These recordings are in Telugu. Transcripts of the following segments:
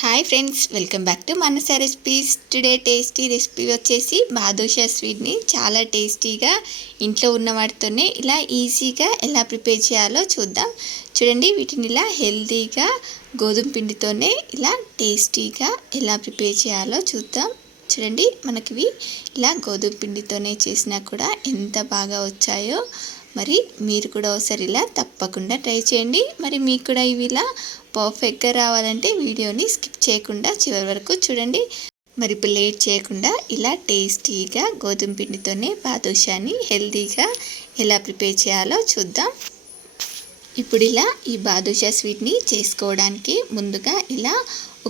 Hi friends, welcome back to Manasa recipes. Today tasty recipe వచ్చేసి బాదుషా స్వీట్ని చాలా టేస్టీగా ఇంట్లో ఉన్న వాటితోనే ఇలా ఈజీగా ఎలా ప్రిపేర్ చేయాలో చూద్దాం. చూడండి, వీటిని ఇలా హెల్తీగా గోధుమ పిండితోనే ఇలా టేస్టీగా ఎలా ప్రిపేర్ చేయాలో చూద్దాం. చూడండి, మనకివి ఇలా గోధుమ పిండితోనే చేసినా కూడా ఎంత బాగా వచ్చాయో. మరి మీరు కూడా ఒకసారి ఇలా తప్పకుండా ట్రై చేయండి. మరి మీకు కూడా ఇవి ఇలా పర్ఫెక్ట్గా రావాలంటే వీడియోని స్కిప్ చేయకుండా చివరి వరకు చూడండి. మరి ఇప్పుడు లేట్ చేయకుండా ఇలా టేస్టీగా గోధుమ పిండితోనే బాదుషాని హెల్తీగా ఎలా ప్రిపేర్ చేయాలో చూద్దాం. ఇప్పుడు ఇలా ఈ బాదుషా స్వీట్ని చేసుకోవడానికి ముందుగా ఇలా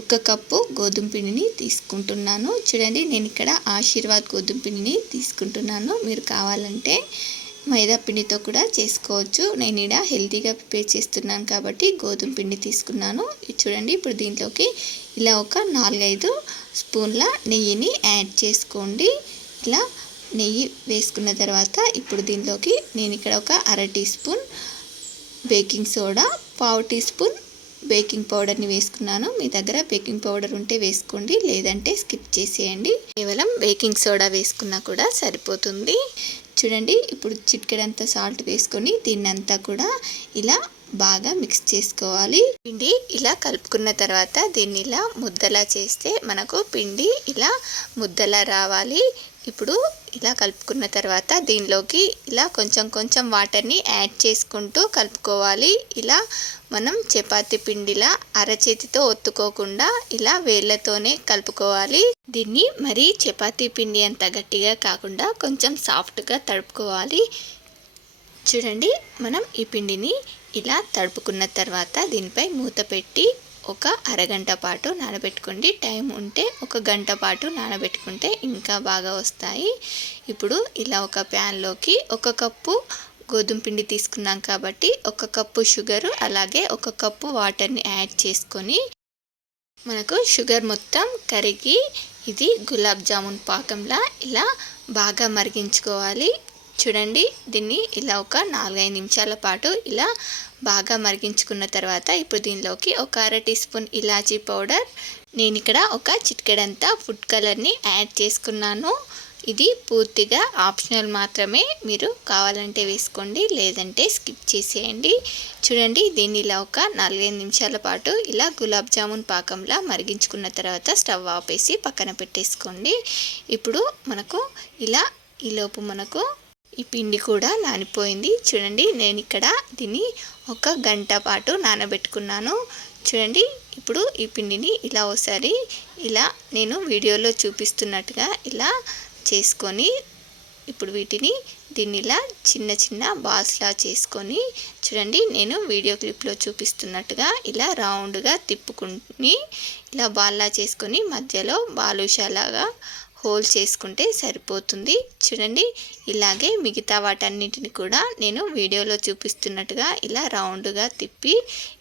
1 కప్పు గోధుమ పిండిని తీసుకుంటున్నాను. చూడండి, నేను ఇక్కడ ఆశీర్వాద్ గోధుమ పిండిని తీసుకుంటున్నాను. మీరు కావాలంటే మైదా పిండితో కూడా చేసుకోవచ్చు. నేను ఇక్కడ హెల్తీగా ప్రిపేర్ చేస్తున్నాను కాబట్టి గోధుమ పిండి తీసుకున్నాను. చూడండి, ఇప్పుడు దీంట్లోకి ఇలా ఒక 4-5 స్పూన్ల నెయ్యిని యాడ్ చేసుకోండి. ఇలా నెయ్యి వేసుకున్న తర్వాత ఇప్పుడు దీంట్లోకి నేను ఇక్కడ ఒక 1/2 teaspoon baking soda, 1/4 teaspoon baking పౌడర్ని వేసుకున్నాను. మీ దగ్గర బేకింగ్ పౌడర్ ఉంటే వేసుకోండి, లేదంటే స్కిప్ చేసేయండి. కేవలం బేకింగ్ సోడా వేసుకున్నా కూడా సరిపోతుంది. చూడండి, ఇప్పుడు చిటికెడంత సాల్ట్ వేసుకొని దీన్నంతా కూడా ఇలా బాగా మిక్స్ చేసుకోవాలి. పిండి ఇలా కలుపుకున్న తర్వాత దీన్ని ఇలా ముద్దలా చేస్తే మనకు పిండి ఇలా ముద్దలా రావాలి. ఇప్పుడు ఇలా కలుపుకున్న తర్వాత దీనిలోకి ఇలా కొంచెం వాటర్ని యాడ్ చేసుకుంటూ కలుపుకోవాలి. ఇలా మనం చపాతీ పిండిలా అరచేతితో ఒత్తుకోకుండా ఇలా వేళ్ళతోనే కలుపుకోవాలి. దీన్ని మరి చపాతీ పిండి అంత గట్టిగా కాకుండా కొంచెం సాఫ్ట్గా తడుపుకోవాలి. చూడండి, మనం ఈ పిండిని ఇలా తడుపుకున్న తర్వాత దీనిపై మూత పెట్టి ఒక అరగంట పాటు నానబెట్టుకోండి. టైం ఉంటే 1 గంట పాటు నానబెట్టుకుంటే ఇంకా బాగా వస్తాయి. ఇప్పుడు ఇలా ఒక ప్యాన్లోకి 1 కప్పు గోధుమ పిండి తీసుకున్నాం కాబట్టి 1 కప్పు షుగరు అలాగే 1 కప్పు వాటర్ని యాడ్ చేసుకొని మనకు షుగర్ మొత్తం కరిగి ఇది గులాబ్ జామున్ పాకంలా ఇలా బాగా మరిగించుకోవాలి. చూడండి, దీన్ని ఇలా ఒక 4-5 నిమిషాల పాటు ఇలా బాగా మరిగించుకున్న తర్వాత ఇప్పుడు దీనిలోకి ఒక 1/2 టీ స్పూన్ ఇలాచీ పౌడర్, నేను ఇక్కడ ఒక చిటికెడంతా ఫుడ్ కలర్ని యాడ్ చేసుకున్నాను. ఇది పూర్తిగా ఆప్షనల్ మాత్రమే, మీరు కావాలంటే వేసుకోండి, లేదంటే స్కిప్ చేసేయండి. చూడండి, దీన్ని ఇలా ఒక 4-5 నిమిషాల పాటు ఇలా గులాబ్ జామున్ పాకంలా మరిగించుకున్న తర్వాత స్టవ్ ఆపేసి పక్కన పెట్టేసుకోండి. ఇప్పుడు మనకు ఇలా ఈలోపు మనకు ఈ పిండి కూడా నానిపోయింది. చూడండి, నేను ఇక్కడ దీన్ని 1 గంట పాటు నానబెట్టుకున్నాను. చూడండి, ఇప్పుడు ఈ పిండిని ఇలా ఒకసారి ఇలా నేను వీడియోలో చూపిస్తున్నట్టుగా ఇలా చేసుకొని ఇప్పుడు వీటిని దీన్ని ఇలా చిన్న బాల్స్లా చేసుకొని చూడండి, నేను వీడియో క్లిప్లో చూపిస్తున్నట్టుగా ఇలా రౌండ్గా తిప్పుకుని ఇలా బాల్లా చేసుకొని మధ్యలో బాలుషాలాగా హోల్ చేసుకుంటే సరిపోతుంది. చూడండి, ఇలాగే మిగతా వాటన్నిటిని కూడా నేను వీడియోలో చూపిస్తున్నట్టుగా ఇలా రౌండ్గా తిప్పి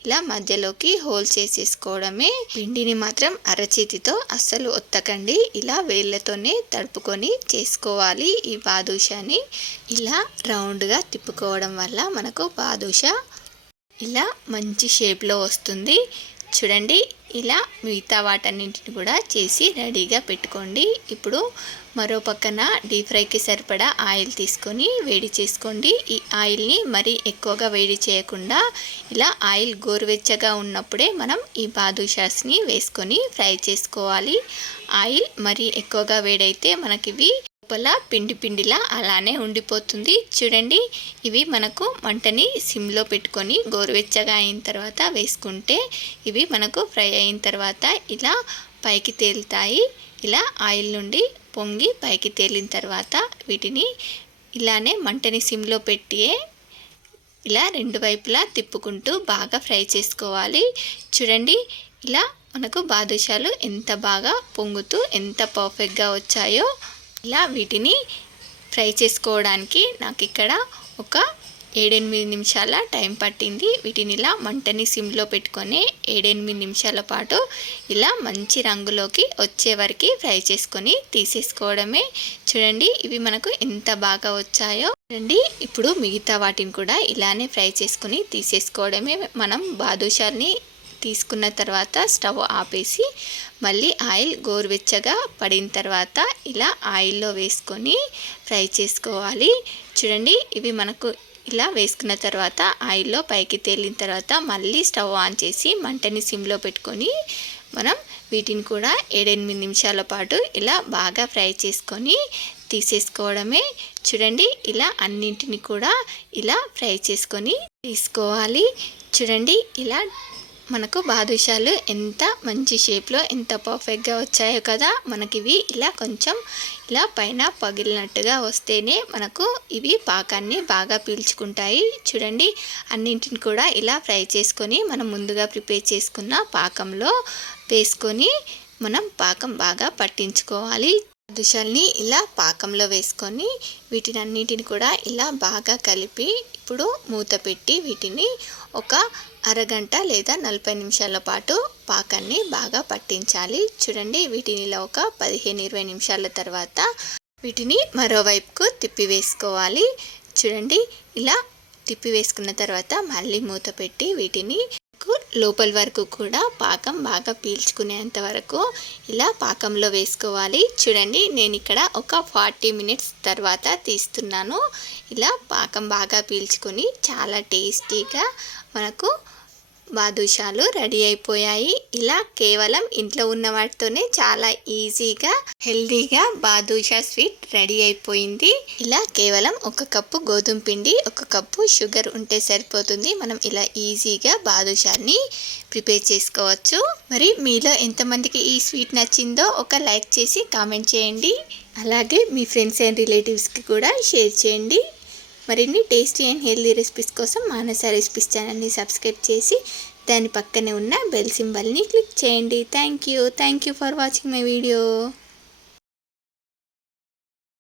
ఇలా మధ్యలోకి హోల్ చేసేసుకోవడమే. పిండిని మాత్రం అరచేతితో అస్సలు ఒత్తకండి, ఇలా వేళ్ళతోనే తడుపుకొని చేసుకోవాలి. ఈ బాదుషాని ఇలా రౌండ్గా తిప్పుకోవడం వల్ల మనకు బాదుషా ఇలా మంచి షేప్లో వస్తుంది. చూడండి, ఇలా మిగతా వాటన్నింటిని కూడా చేసి రెడీగా పెట్టుకోండి. ఇప్పుడు మరో పక్కన డీప్ ఫ్రైకి సరిపడా ఆయిల్ తీసుకొని వేడి చేసుకోండి. ఈ ఆయిల్ని మరీ ఎక్కువగా వేడి చేయకుండా ఇలా ఆయిల్ గోరువెచ్చగా ఉన్నప్పుడే మనం ఈ బాదుషాస్ని వేసుకొని ఫ్రై చేసుకోవాలి. ఆయిల్ మరీ ఎక్కువగా వేడైతే మనకివి లోపల పిండిలా అలానే ఉండిపోతుంది. చూడండి, ఇవి మనకు మంటని సిమ్లో పెట్టుకొని గోరువెచ్చగా అయిన తర్వాత వేసుకుంటే ఇవి మనకు ఫ్రై అయిన తర్వాత ఇలా పైకి తేలుతాయి. ఇలా ఆయిల్ నుండి పొంగి పైకి తేలిన తర్వాత వీటిని ఇలానే మంటని సిమ్లో పెట్టి ఇలా 2 వైపులా తిప్పుకుంటూ బాగా ఫ్రై చేసుకోవాలి. చూడండి, ఇలా మనకు బాదుషాలు ఎంత బాగా పొంగుతూ ఎంత పర్ఫెక్ట్గా వచ్చాయో. ఇలా వీటిని ఫ్రై చేసుకోవడానికి నాకు ఇక్కడ ఒక 7-8 నిమిషాల టైం పట్టింది. వీటిని ఇలా మంటని సిమ్లో పెట్టుకొని 7-8 నిమిషాల పాటు ఇలా మంచి రంగులోకి వచ్చే వరకు ఫ్రై చేసుకొని తీసేసుకోవడమే. చూడండి, ఇవి మనకు ఎంత బాగా వచ్చాయో. చూడండి, ఇప్పుడు మిగతా వాటిని కూడా ఇలానే ఫ్రై చేసుకొని తీసేసుకోవడమే. మనం బాదుషాల్ని తీసుకున్న తర్వాత స్టవ్ ఆపేసి మళ్ళీ ఆయిల్ గోరువెచ్చగా పడిన తర్వాత ఇలా ఆయిల్లో వేసుకొని ఫ్రై చేసుకోవాలి. చూడండి, ఇవి మనకు ఇలా వేసుకున్న తర్వాత ఆయిల్లో పైకి తేలిన తర్వాత మళ్ళీ స్టవ్ ఆన్ చేసి మంటని సిమ్లో పెట్టుకొని మనం వీటిని కూడా 7-8 నిమిషాల పాటు ఇలా బాగా ఫ్రై చేసుకొని తీసేసుకోవడమే. చూడండి, ఇలా అన్నింటిని కూడా ఇలా ఫ్రై చేసుకొని తీసుకోవాలి. చూడండి, ఇలా మనకు బాదుషాలు ఎంత మంచి షేప్లో ఎంత పర్ఫెక్ట్గా వచ్చాయో కదా. మనకివి ఇలా కొంచెం ఇలా పైన పగిలినట్టుగా వస్తేనే మనకు ఇవి పాకాన్ని బాగా పీల్చుకుంటాయి. చూడండి, అన్నింటిని కూడా ఇలా ఫ్రై చేసుకొని మనం ముందుగా ప్రిపేర్ చేసుకున్న పాకంలో వేసుకొని మనం పాకం బాగా పట్టించుకోవాలి. బాదుషాల్ని ఇలా పాకంలో వేసుకొని వీటిని అన్నిటిని కూడా ఇలా బాగా కలిపి ఇప్పుడు మూత పెట్టి వీటిని ఒక అరగంట లేదా 40 నిమిషాల పాటు పాకాన్ని బాగా పట్టించాలి. చూడండి, వీటిని ఇలా ఒక 15-20 నిమిషాల తర్వాత వీటిని మరోవైపుకు తిప్పి వేసుకోవాలి. చూడండి, ఇలా తిప్పి వేసుకున్న తర్వాత మళ్ళీ మూత పెట్టి వీటిని లోపల వరకు కూడా పాకం బాగా పీల్చుకునేంత వరకు ఇలా పాకంలో వేసుకోవాలి. చూడండి, నేను ఇక్కడ ఒక 40 మినిట్స్ తర్వాత తీస్తున్నాను. ఇలా పాకం బాగా పీల్చుకొని చాలా టేస్టీగా మనకు బాదుషాలు రెడీ అయిపోయాయి. ఇలా కేవలం ఇంట్లో ఉన్న వాటితోనే చాలా ఈజీగా హెల్దీగా బాదుషా స్వీట్ రెడీ అయిపోయింది. ఇలా కేవలం 1 కప్పు గోధుమ పిండి 1 కప్పు షుగర్ ఉంటే సరిపోతుంది. మనం ఇలా ఈజీగా బాదుషాని ప్రిపేర్ చేసుకోవచ్చు. మరి మీలో ఎంతమందికి ఈ స్వీట్ నచ్చిందో ఒక లైక్ చేసి కామెంట్ చేయండి. అలాగే మీ ఫ్రెండ్స్ అండ్ రిలేటివ్స్కి కూడా షేర్ చేయండి. మరిన్ని టేస్టీ అండ్ హెల్దీ రెసిపీస్ కోసం మానస రెసిపీస్ ఛానల్ని సబ్స్క్రైబ్ చేసి దాని పక్కనే ఉన్న బెల్ సింబల్ని క్లిక్ చేయండి. Thank you for watching my video.